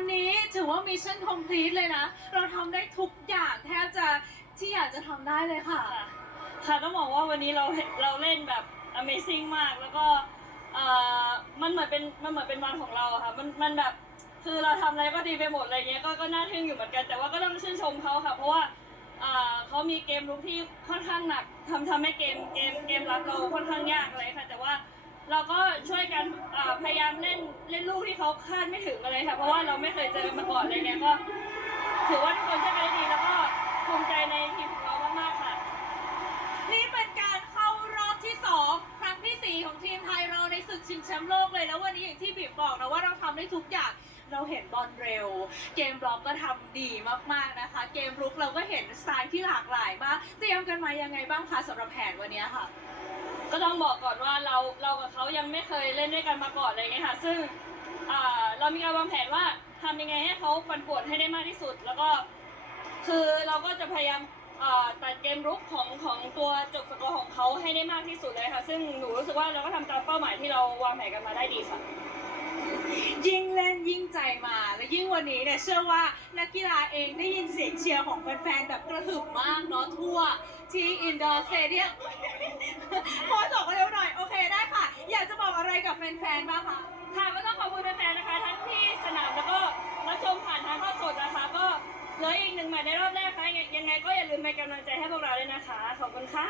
วันนี้ถือว่ามิชชั่นคอมพลีทเลยนะ เราทำได้ทุกอย่างแทบจะที่อยากจะทำได้เลยค่ะ ค่ะต้องบอกว่าวันนี้เราเราเล่นแบบ Amazing มากแล้วก็เอ่อมันเหมือนเป็นมันเหมือนเป็นวันของเราอะค่ะมันมันแบบคือเราทำอะไรก็ดีไปหมดอะไรเงี้ยก็ก็น่าทึ่งอยู่เหมือนกันแต่ว่าก็ต้องชื่นชมเขาค่ะ เพราะว่าอ่าเขามีเกมรุกที่ค่อนข้างหนักทำทำให้เกมเกมเกมรับเราค่อนข้างยากเลยค่ะแต่ว่า เราก็ช่วยกันอ่าพยายามเล่นเล่นลูกที่เขาคาดไม่ถึงอะไรค่ะ เพราะว่าเราไม่เคยเจอกันมาก่อนอะไรเงี้ยก็ ถือว่าทุกคนช่วยกันได้ดีแล้วก็ภูมิใจในทีมของเรามากๆค่ะ นี่เป็นการเข้ารอบที่ 2 ครั้งที่ 4 ของทีมไทยเราในศึกชิงแชมป์โลกเลยแล้ววันนี้อย่างที่บีบบอกนะว่าเราทำได้ทุกอย่าง เราเห็นบอลเร็ว เกมบล็อกก็ทำดีมากๆนะคะ เกมรุกเราก็เห็นสไตล์ที่หลากหลายมากเตรียมกันมายังไงบ้างคะสำหรับแผนวันนี้ค่ะ ก ก็ต้องบอกก่อนว่าเราเรากับเขายังไม่เคยเล่นด้วยกันมาก่อนอะไรเงี้ยค่ะ ซึ่งอ่าเรามีการวางแผนว่าทำยังไงให้เขาปั่นป่วนให้ได้มากที่สุด แล้วก็คือเราก็จะพยายามอ่าตัดเกมรุกของของตัวจบสกอร์ของเขาให้ได้มากที่สุดเลยค่ะ ซึ่งหนูรู้สึกว่าเราก็ทำตามเป้าหมายที่เราวางแผนกันมาได้ดีค่ะ ยิ่งเล่นยิ่งใจมา ยิ่งวันนี้เนี่ยเชื่อว่านักกีฬาเองได้ยินเสียงเชียร์ของแฟนๆแบบกระหึ่มมากเนาะทั่วที่อินดอร์สเตเดียมพอจบมาเร็วหน่อย โอเคได้ค่ะ อยากจะบอกอะไรกับแฟนๆบ้างคะค่ะก็ต้องขอบคุณแฟนๆนะคะ ทั้งที่สนามแล้วก็รับชมผ่านทางทอดสดนะคะ ก็เหลืออีกหนึ่งแมตช์ในรอบแรกค่ะยังไงยังไงก็อย่าลืมเป็นกำลังใจให้พวกเราด้วยนะคะ ขอบคุณค่ะ